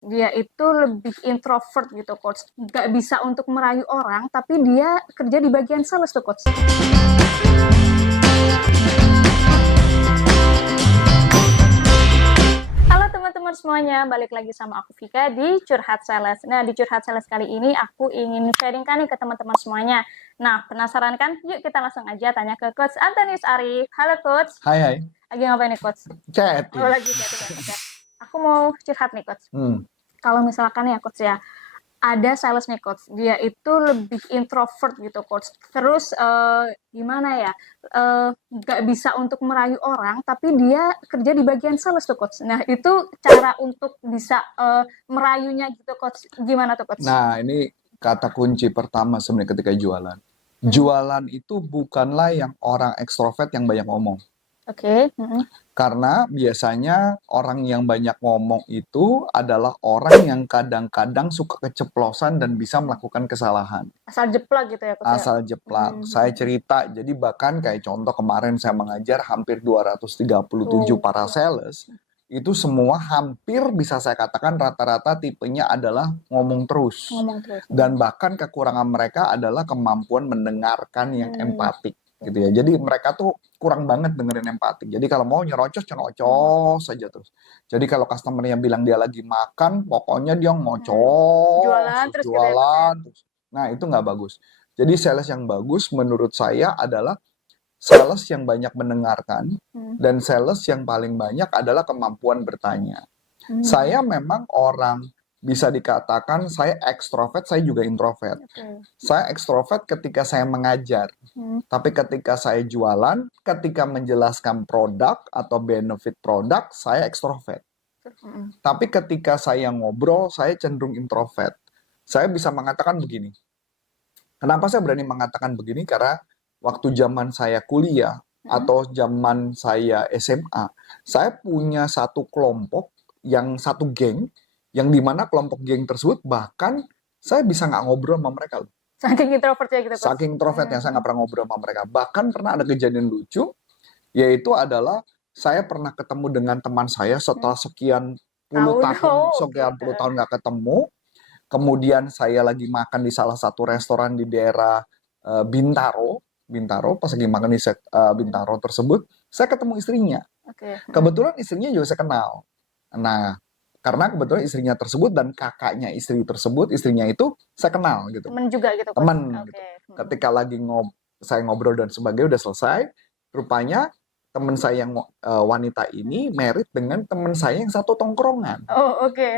Dia itu lebih introvert gitu, Coach. Nggak bisa untuk merayu orang, tapi dia kerja di bagian sales tuh, Coach. Halo teman-teman semuanya, balik lagi sama aku Vika di Curhat Sales. Nah, di Curhat Sales kali ini aku ingin sharingkan nih ke teman-teman semuanya. Nah, penasaran kan? Yuk kita langsung aja tanya ke Coach Antonius Arif. Halo Coach. Hai hai, Lagi ngapain nih Coach? chatting. Oh, lagi chatting ya Coach ya. Aku mau curhat nih Coach. Hmm. Kalau misalkan ya Coach ya, ada sales nih Coach, dia itu lebih introvert gitu Coach. Terus gimana ya, nggak bisa untuk merayu orang, tapi dia kerja di bagian sales tuh Coach. Nah itu cara untuk bisa merayunya gitu Coach, gimana tuh Coach? Nah, ini kata kunci pertama sebenarnya ketika jualan. Jualan itu bukanlah yang orang ekstrovert yang banyak ngomong. Oke. Karena biasanya orang yang banyak ngomong itu adalah orang yang kadang-kadang suka keceplosan dan bisa melakukan kesalahan. Asal jeplak gitu ya Coach ya? Asal jeplak. Saya cerita, jadi bahkan kayak contoh kemarin saya mengajar hampir 237 para sales, itu semua hampir bisa saya katakan rata-rata tipenya adalah ngomong terus. Ngomong terus. Dan bahkan kekurangan mereka adalah kemampuan mendengarkan yang empatik gitu ya. Jadi mereka tuh kurang banget dengerin empatik. Jadi kalau mau nyerocos saja terus. Jadi kalau customernya bilang dia lagi makan, pokoknya dia ngocos, Jualan terus gitu ya, jualan terus. Nah, itu nggak bagus. Jadi sales yang bagus menurut saya adalah sales yang banyak mendengarkan dan sales yang paling banyak adalah kemampuan bertanya. Saya memang orang bisa dikatakan saya ekstrovert, saya juga introvert. Saya ekstrovert ketika saya mengajar, tapi ketika saya jualan, ketika menjelaskan produk atau benefit produk, saya ekstrovert. Tapi ketika saya ngobrol, saya cenderung introvert. Saya bisa mengatakan begini. Kenapa saya berani mengatakan begini? Karena waktu zaman saya kuliah atau zaman saya SMA, saya punya satu kelompok, satu geng, yang dimana kelompok geng tersebut bahkan saya bisa nggak ngobrol sama mereka. Saking introvertnya gitu Coach. Saking introvertnya saya nggak pernah ngobrol sama mereka. Bahkan pernah ada kejadian lucu, yaitu adalah saya pernah ketemu dengan teman saya setelah sekian puluh tahun nggak ketemu. Kemudian saya lagi makan di salah satu restoran di daerah Bintaro, pas lagi makan di Bintaro tersebut, saya ketemu istrinya. Kebetulan istrinya juga saya kenal. Nah, karena kebetulan istrinya tersebut dan kakaknya istri tersebut, istrinya itu saya kenal gitu. Temen juga gitu. Temen. Gitu. Ketika lagi saya ngobrol dan sebagainya udah selesai, rupanya teman saya yang wanita ini married dengan teman saya yang satu tongkrongan. Oh, oke.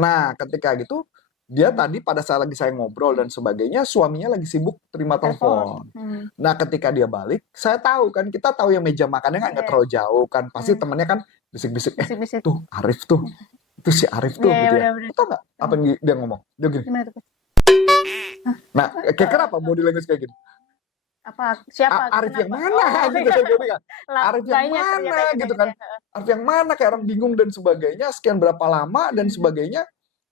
Nah, ketika gitu dia tadi pada saat lagi saya ngobrol dan sebagainya, suaminya lagi sibuk terima telepon. Nah, ketika dia balik, saya tahu kan, kita tahu yang meja makannya kan nggak terlalu jauh kan, pasti temennya kan bisik-bisik, tuh Arif tuh, itu si Arif tuh gitu ya. Tahu nggak apa yang dia ngomong? Dia gini. Nah, kira-kira apa body language kayak gini? Apa siapa? Arif yang mana gitu kan? Arif yang mana gitu kan? Arif yang mana kayak orang bingung dan sebagainya, sekian berapa lama dan sebagainya,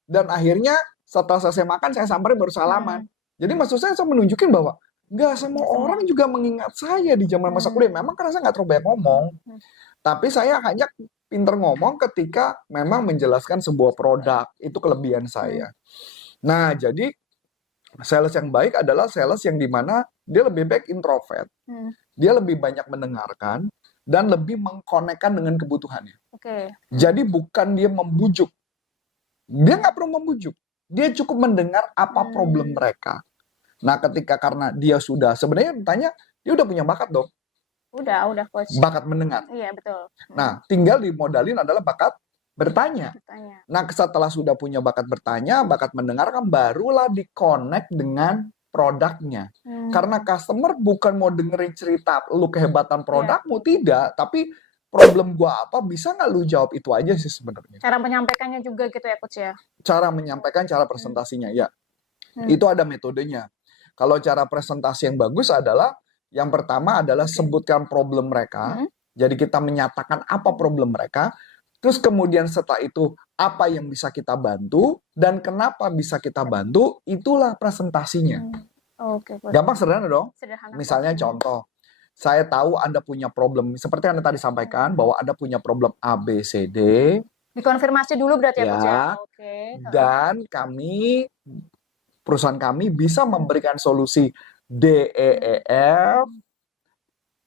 dan akhirnya setelah selesai makan, saya samperin baru salaman. Jadi maksud saya menunjukin bahwa nggak semua orang juga mengingat saya di zaman masa kuliah. Memang karena saya nggak terlalu banyak ngomong. Tapi saya hanya pinter ngomong ketika memang menjelaskan sebuah produk. Itu kelebihan saya. Nah, jadi sales yang baik adalah sales yang dimana dia lebih baik introvert. Dia lebih banyak mendengarkan dan lebih mengkonekkan dengan kebutuhannya. Jadi bukan dia membujuk. Dia nggak perlu membujuk. Dia cukup mendengar apa problem mereka. Nah, ketika karena dia sudah sebenarnya tanya, dia udah punya bakat dong. Udah Coach. Bakat mendengar. Iya, betul. Nah, tinggal dimodalin adalah bakat bertanya. Nah, setelah sudah punya bakat bertanya, bakat mendengarkan, barulah di-connect dengan produknya. Karena customer bukan mau dengerin cerita lu kehebatan produkmu, tidak. Tapi problem gua apa, bisa nggak lu jawab itu aja sih sebenarnya. Cara menyampaikannya juga gitu ya Coach ya? Cara menyampaikan, cara presentasinya, ya. Itu ada metodenya. Kalau cara presentasi yang bagus adalah, yang pertama adalah sebutkan problem mereka. Jadi kita menyatakan apa problem mereka. Terus kemudian setelah itu, apa yang bisa kita bantu, dan kenapa bisa kita bantu, itulah presentasinya. Gampang, sederhana dong? Misalnya contoh, saya tahu Anda punya problem, seperti Anda tadi sampaikan, bahwa Anda punya problem A, B, C, D, Dikonfirmasi dulu berarti ya Coach ya? Ya, Oke. dan perusahaan kami bisa memberikan solusi D, E, E, F.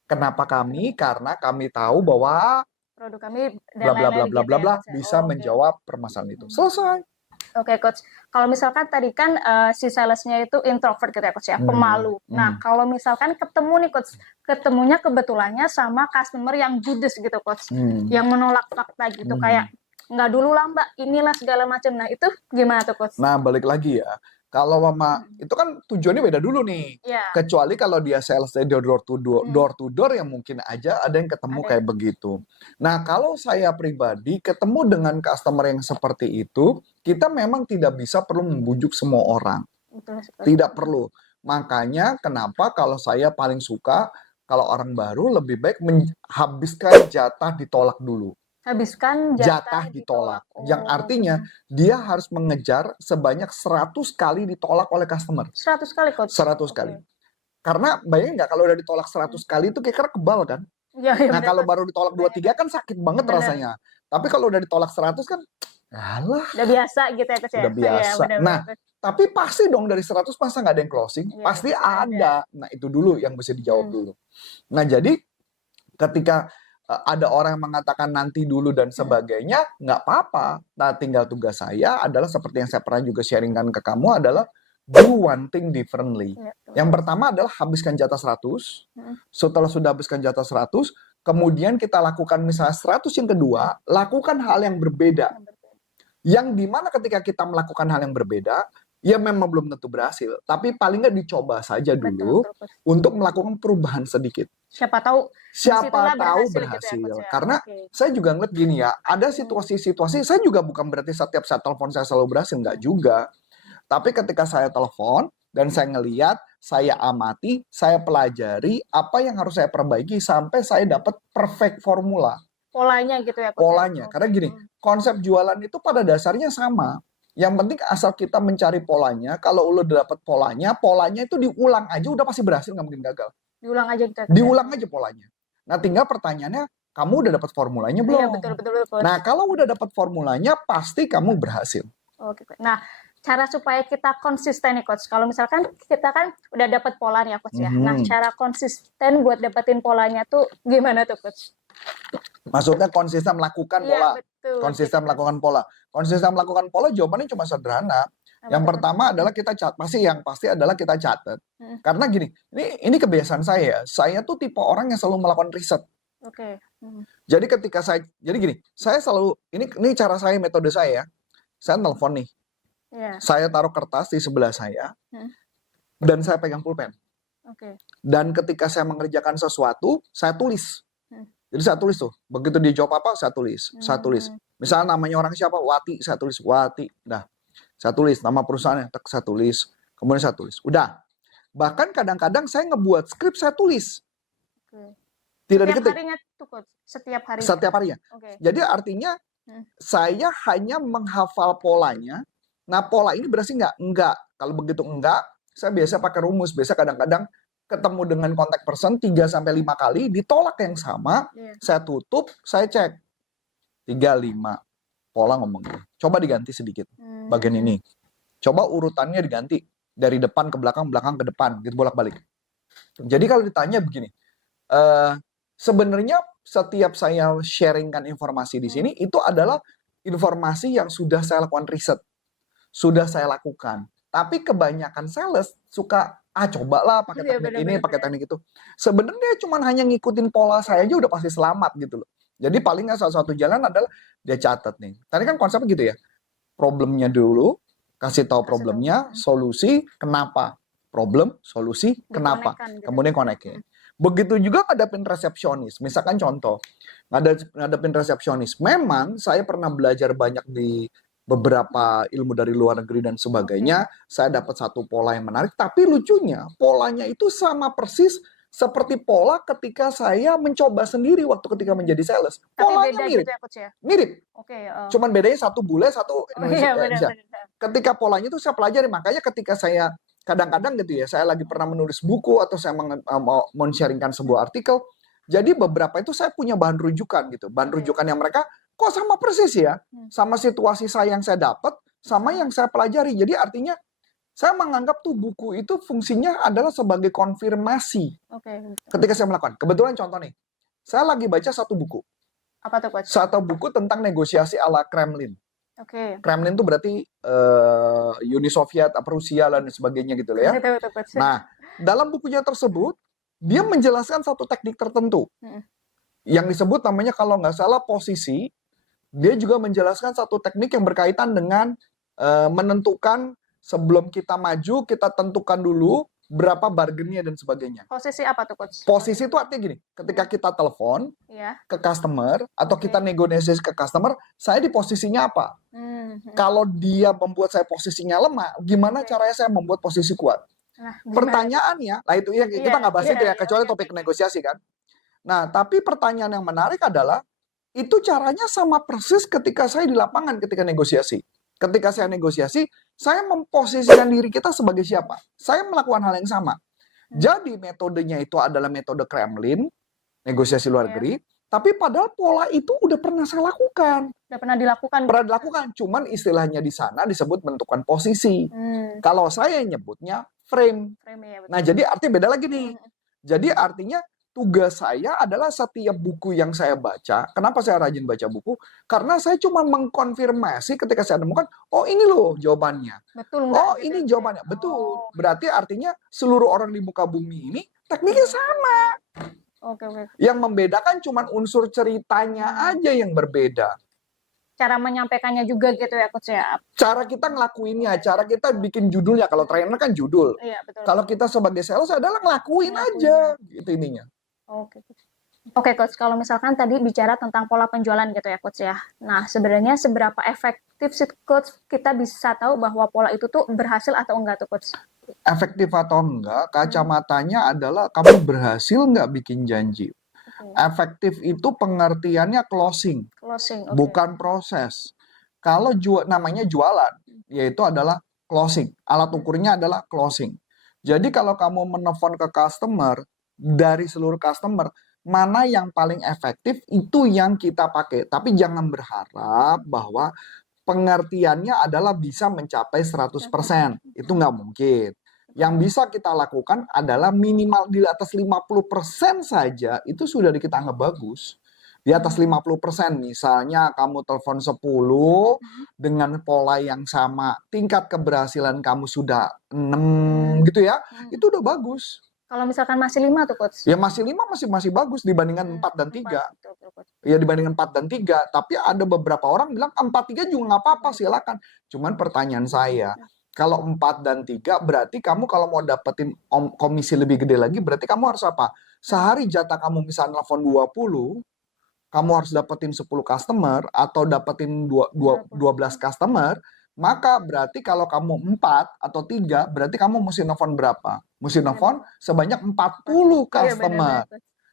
Kenapa kami? Karena kami tahu bahwa Produk kami dan bla bla bla lain-lain bla gitu bla ya bla Coach ya? bisa Oke. menjawab permasalahan itu. Selesai. Oke Coach, kalau misalkan tadi kan si salesnya itu introvert gitu ya Coach ya, pemalu. Nah kalau misalkan ketemu nih Coach, ketemunya kebetulannya sama customer yang judes gitu Coach, yang menolak fakta gitu, kayak nggak dulu lah Mbak, inilah segala macam. Nah itu gimana tuh Coach? Nah, balik lagi ya. Kalau mama itu kan tujuannya beda dulu nih. Iya. Kecuali kalau dia sales dari door to door yang mungkin aja ada yang ketemu Ada. kayak begitu. Nah, kalau saya pribadi ketemu dengan customer yang seperti itu, kita memang tidak bisa perlu membujuk semua orang. Betul, Tidak perlu. Makanya kenapa kalau saya paling suka kalau orang baru lebih baik menghabiskan jatah ditolak dulu. Habiskan Jatah ditolak. Yang artinya dia harus mengejar sebanyak 100 kali ditolak oleh customer. 100 kali Coach? 100 kali. Karena bayangin nggak kalau udah ditolak 100 kali itu kira-kira kebal kan? Ya, nah kalau baru ditolak 2-3 kan sakit banget rasanya. Tapi kalau udah ditolak 100 kan, alah. Udah biasa gitu ya Coach ya? Udah biasa. Ya, nah, tapi pasti dong dari 100 masa nggak ada yang closing? Ya, pasti ada. Nah, itu dulu yang mesti dijawab dulu. Nah, jadi ketika ada orang yang mengatakan nanti dulu dan sebagainya, nggak apa-apa. Nah, tinggal tugas saya adalah seperti yang saya pernah juga sharingkan ke kamu adalah do one thing differently. Yang pertama adalah habiskan jatah 100. Setelah sudah habiskan jatah 100, kemudian kita lakukan misalnya 100 yang kedua, lakukan hal yang berbeda. Yang dimana ketika kita melakukan hal yang berbeda, ya memang belum tentu berhasil. Tapi paling nggak dicoba saja dulu untuk melakukan perubahan sedikit. Siapa tahu berhasil. Gitu ya, karena saya juga ngeliat gini ya, ada situasi-situasi, saya juga bukan berarti setiap saya telepon saya selalu berhasil, nggak juga. Tapi ketika saya telepon dan saya ngeliat, saya amati, saya pelajari apa yang harus saya perbaiki sampai saya dapat perfect formula. Polanya gitu ya. Polanya, karena gini, konsep jualan itu pada dasarnya sama. Yang penting asal kita mencari polanya, kalau lo udah dapet polanya itu diulang aja udah pasti berhasil, nggak mungkin gagal. Diulang aja gitu. Diulang aja polanya. Nah, tinggal pertanyaannya, kamu udah dapat formulanya belum? Iya, betul. Nah, kalau udah dapat formulanya, pasti kamu berhasil. Oke. Nah, cara supaya kita konsisten nih Coach. Kalau misalkan kita kan udah dapat polanya Coach ya. Nah, cara konsisten buat dapetin polanya tuh gimana tuh Coach? Maksudnya konsisten melakukan pola. Betul, konsisten melakukan pola. Konsisten melakukan pola jawabannya cuma sederhana. Yang pertama adalah kita yang pasti adalah kita catat. Karena gini, ini kebiasaan saya. Saya tuh tipe orang yang selalu melakukan riset. Oke. Jadi ketika jadi gini, saya selalu ini cara saya, metode saya. Saya telepon nih. Saya taruh kertas di sebelah saya. Dan saya pegang pulpen. Dan ketika saya mengerjakan sesuatu, saya tulis. Jadi saya tulis tuh. Begitu dia jawab apa, saya tulis. Saya tulis. Misalnya namanya orang siapa, Wati, saya tulis Wati. Nah, saya tulis nama perusahaannya, saya tulis, kemudian saya tulis. Udah. Bahkan kadang-kadang saya ngebuat skrip, saya tulis. Tidak diketik. Setiap harinya tuh Coach? Setiap harinya. Jadi artinya saya hanya menghafal polanya. Nah, pola ini berarti enggak. Kalau begitu enggak, saya biasa pakai rumus. Biasa kadang-kadang ketemu dengan kontak person 3-5 kali, ditolak yang sama, saya tutup, saya cek. 3-5. Pola ngomongnya. Coba diganti sedikit bagian ini. Coba urutannya diganti dari depan ke belakang, belakang ke depan, gitu bolak-balik. Jadi kalau ditanya begini, sebenarnya setiap saya sharingkan informasi di sini itu adalah informasi yang sudah saya lakukan riset, sudah saya lakukan. Tapi kebanyakan sales suka cobalah pakai teknik ini, pakai teknik itu. Sebenarnya cuma hanya ngikutin pola saya aja udah pasti selamat gitu loh. Jadi paling nggak salah satu jalan adalah dia catat nih. Tadi kan konsepnya gitu ya. Problemnya dulu, kasih tahu problemnya, solusi, kenapa. Problem, solusi, kenapa. Kemudian connect-nya. Begitu juga ngadepin resepsionis. Misalkan contoh, ngadepin resepsionis. Memang saya pernah belajar banyak di beberapa ilmu dari luar negeri dan sebagainya. Saya dapat satu pola yang menarik. Tapi lucunya, polanya itu sama persis seperti pola ketika saya mencoba sendiri waktu ketika menjadi sales. Polanya mirip. Gitu ya, mirip. Cuman bedanya satu bule, satu Indonesia. Ketika polanya itu saya pelajari. Makanya ketika saya kadang-kadang gitu ya, saya lagi pernah menulis buku atau saya mau men-sharingkan sebuah artikel. Jadi beberapa itu saya punya bahan rujukan gitu. Bahan rujukan yang mereka kok sama persis ya, sama situasi saya yang saya dapat, sama yang saya pelajari. Jadi artinya saya menganggap tuh buku itu fungsinya adalah sebagai konfirmasi ketika saya melakukan. Kebetulan contoh nih, saya lagi baca satu buku. Apa tuh, Coach? Satu buku tentang negosiasi ala Kremlin. Kremlin itu berarti Uni Soviet, Rusia, dan sebagainya gitu ya. Nah, dalam bukunya tersebut, dia menjelaskan satu teknik tertentu. Yang disebut namanya kalau nggak salah posisi. Dia juga menjelaskan satu teknik yang berkaitan dengan menentukan sebelum kita maju, kita tentukan dulu berapa bargainnya dan sebagainya. Posisi apa tuh, Coach? Posisi itu artinya gini, ketika kita telepon ke customer atau kita negosiasi ke customer, saya di posisinya apa? Kalau dia membuat saya posisinya lemah, gimana caranya saya membuat posisi kuat? Pertanyaannya, nah itu ya kita nggak bahas itu ya, kecuali topik negosiasi kan. Nah, tapi pertanyaan yang menarik adalah, itu caranya sama persis ketika saya di lapangan ketika negosiasi. Ketika saya negosiasi, saya memposisikan diri kita sebagai siapa? Saya melakukan hal yang sama. Jadi metodenya itu adalah metode Kremlin, negosiasi luar negeri, tapi padahal pola itu udah pernah saya lakukan. Udah pernah dilakukan? Pernah dilakukan, cuman istilahnya di sana disebut bentukan posisi. Kalau saya nyebutnya frame. Nah, jadi artinya beda lagi nih. Jadi artinya tugas saya adalah setiap buku yang saya baca. Kenapa saya rajin baca buku? Karena saya cuma mengkonfirmasi ketika saya temukan, oh ini loh jawabannya. Betul, oh ini jawabannya. Betul. Berarti artinya seluruh orang di muka bumi ini tekniknya sama. Yang membedakan cuma unsur ceritanya aja yang berbeda. Cara menyampaikannya juga gitu ya, Coach ya? Cara kita ngelakuinnya, cara kita bikin judulnya. Kalau trainer kan judul. Iya, betul. Kalau kita sebagai sales adalah ngelakuin aja. Itu ininya. Oke, Coach. Kalau misalkan tadi bicara tentang pola penjualan gitu ya, Coach ya. Nah, sebenarnya seberapa efektif sih, Coach, kita bisa tahu bahwa pola itu tuh berhasil atau enggak tuh, Coach? Efektif atau enggak, kacamatanya adalah kamu berhasil nggak bikin janji. Efektif itu pengertiannya closing, bukan proses. Kalau namanya jualan, yaitu adalah closing. Alat ukurnya adalah closing. Jadi kalau kamu menelpon ke customer, dari seluruh customer, mana yang paling efektif, itu yang kita pakai. Tapi jangan berharap bahwa pengertiannya adalah bisa mencapai 100%. Itu nggak mungkin. Yang bisa kita lakukan adalah minimal di atas 50% saja, itu sudah kita anggap bagus. Di atas 50%, misalnya kamu telepon 10 dengan pola yang sama, tingkat keberhasilan kamu sudah 6 gitu ya, itu udah bagus. Kalau misalkan masih 5 tuh, Coach? Ya masih 5 masih bagus dibandingkan 4 dan 3. Ya dibandingkan 4 dan 3, tapi ada beberapa orang bilang 4, 3 juga nggak apa-apa, silakan. Cuman pertanyaan saya, kalau 4 dan 3 berarti kamu kalau mau dapetin komisi lebih gede lagi, berarti kamu harus apa? Sehari jatah kamu misalnya telepon 20, kamu harus dapetin 10 customer atau dapetin 12 customer, maka berarti kalau kamu 4 atau 3, berarti kamu mesti nelfon berapa? Mesti nelfon sebanyak 40 customer.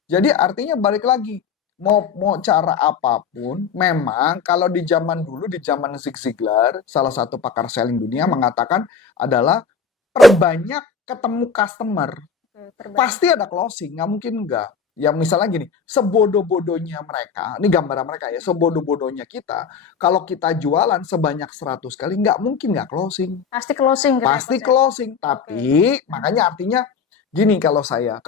Jadi artinya balik lagi, mau cara apapun, memang kalau di zaman dulu, di zaman Zig Ziglar, salah satu pakar selling dunia mengatakan adalah perbanyak ketemu customer. Pasti ada closing, nggak mungkin nggak. Ya misalnya gini, sebodoh-bodohnya mereka, ini gambaran mereka ya, sebodoh-bodohnya kita, kalau kita jualan sebanyak 100 kali, nggak mungkin nggak closing. Pasti closing. Pasti closing, tapi makanya artinya gini kalau saya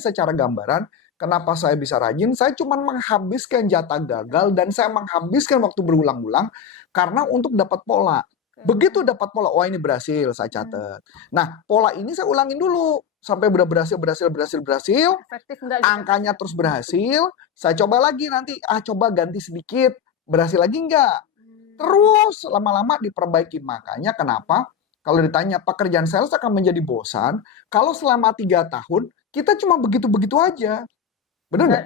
secara gambaran, kenapa saya bisa rajin? Saya cuma menghabiskan jatah gagal dan saya menghabiskan waktu berulang-ulang karena untuk dapat pola. Begitu dapat pola, wah ini berhasil, saya catat. Nah, pola ini saya ulangin dulu sampai udah berhasil. Efektif enggak, angkanya terus berhasil, saya coba lagi nanti, coba ganti sedikit, berhasil lagi enggak? Terus lama-lama diperbaiki. Makanya kenapa? Kalau ditanya pekerjaan sales akan menjadi bosan, kalau selama 3 tahun kita cuma begitu-begitu aja. Benar nggak?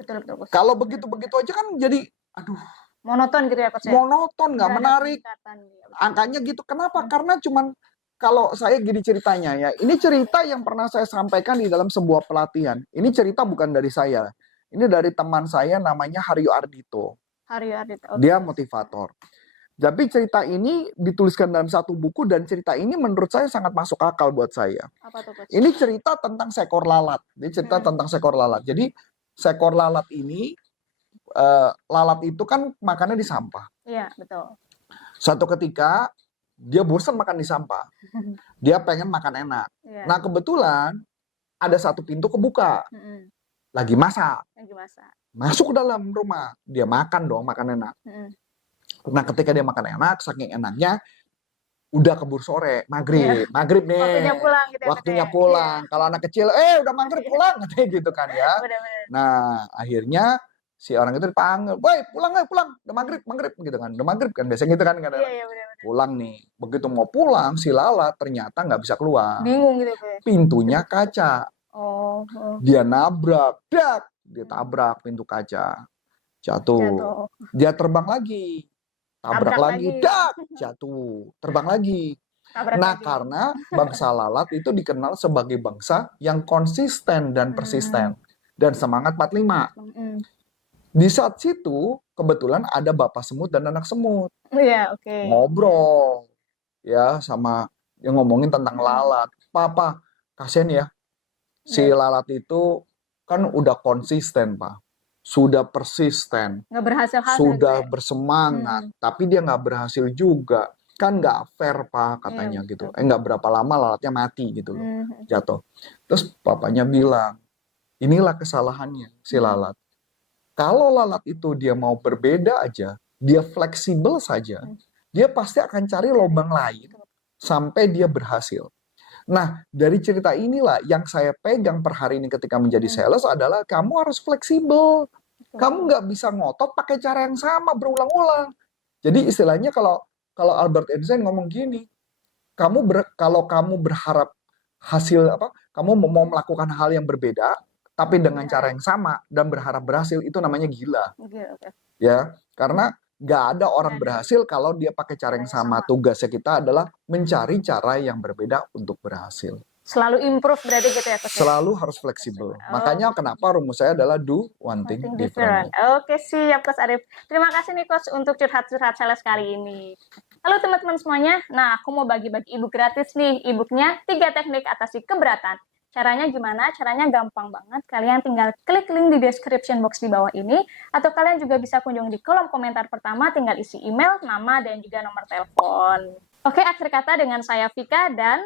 Betul. Kalau begitu-begitu aja kan jadi, aduh. Monoton gitu ya, Coach? Monoton, nggak menarik. Angkanya gitu. Kenapa? Karena cuman, kalau saya gini ceritanya ya, ini cerita yang pernah saya sampaikan di dalam sebuah pelatihan. Ini cerita bukan dari saya. Ini dari teman saya namanya Haryo Ardito. Dia motivator. Tapi cerita ini dituliskan dalam satu buku dan cerita ini menurut saya sangat masuk akal buat saya. Apa tuh, Coach? Ini cerita tentang seekor lalat. Dia cerita tentang seekor lalat. Jadi seekor lalat ini lalat itu kan makannya di sampah. Iya, betul. Suatu ketika dia bosan makan di sampah. Dia pengen makan enak. Iya. Nah, kebetulan ada satu pintu kebuka. Mm-mm. Lagi masak. Lagi masak. Masuk ke dalam rumah. Dia makan dong, makan enak. Mm-mm. Nah, ketika dia makan enak, saking enaknya, udah keburu sore, maghrib. Maghrib nih. Waktunya pulang gitu ya. Waktunya Teh. pulang. Kalau anak kecil, udah maghrib pulang. Katanya gitu kan ya. Benar-benar. Nah, akhirnya si orang itu dipanggil, "Boy, pulang udah maghrib gitu kan." Udah maghrib kan, biasanya gitu kan. Iya, benar-benar. Pulang nih. Begitu mau pulang, si lalat ternyata nggak bisa keluar. Bingung gitu ya. Pintunya kaca. Oh. Dia nabrak, dia tabrak pintu kaca. Jatuh. Dia terbang lagi. Tabrak lagi, jatuh. Terbang lagi. Nah, karena bangsa lalat itu dikenal sebagai bangsa yang konsisten dan persisten. Dan semangat 45. Di saat situ, kebetulan ada bapak semut dan anak semut. Iya, oke. Ngobrol. Ya, sama yang ngomongin tentang lalat. Papa, kasihan ya. Si lalat itu kan udah konsisten, Pak. Sudah persisten. Nggak berhasil. Sudah bersemangat. Tapi dia nggak berhasil juga. Kan nggak fair, Pak, katanya gitu. Nggak berapa lama lalatnya mati gitu loh. Jatuh. Terus papanya bilang, inilah kesalahannya si lalat. Kalau lalat itu dia mau berbeda aja, dia fleksibel saja, dia pasti akan cari lubang lain sampai dia berhasil. Nah, dari cerita inilah yang saya pegang per hari ini ketika menjadi sales adalah kamu harus fleksibel. Kamu nggak bisa ngotot pakai cara yang sama berulang-ulang. Jadi istilahnya kalau Albert Einstein ngomong gini, kalau kamu berharap hasil kamu mau melakukan hal yang berbeda, tapi dengan cara yang sama dan berharap berhasil, itu namanya gila. Ya, karena nggak ada orang berhasil kalau dia pakai cara yang sama. Tugasnya kita adalah mencari cara yang berbeda untuk berhasil. Selalu improve berarti gitu ya, Coach? Selalu harus fleksibel. Makanya kenapa rumus saya adalah do one thing different. Oke, siap Coach Arif. Terima kasih nih Coach untuk curhat-curhat sales kali ini. Halo teman-teman semuanya. Nah, aku mau bagi-bagi ebook gratis nih. Ebooknya 3 teknik atasi keberatan. Caranya gimana? Caranya gampang banget. Kalian tinggal klik link di description box di bawah ini. Atau kalian juga bisa kunjungi di kolom komentar pertama. Tinggal isi email, nama, dan juga nomor telepon. Oke, akhir kata dengan saya Vika dan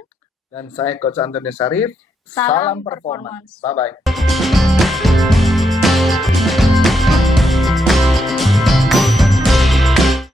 saya Coach Antoni Syarif. Salam performance. Bye-bye.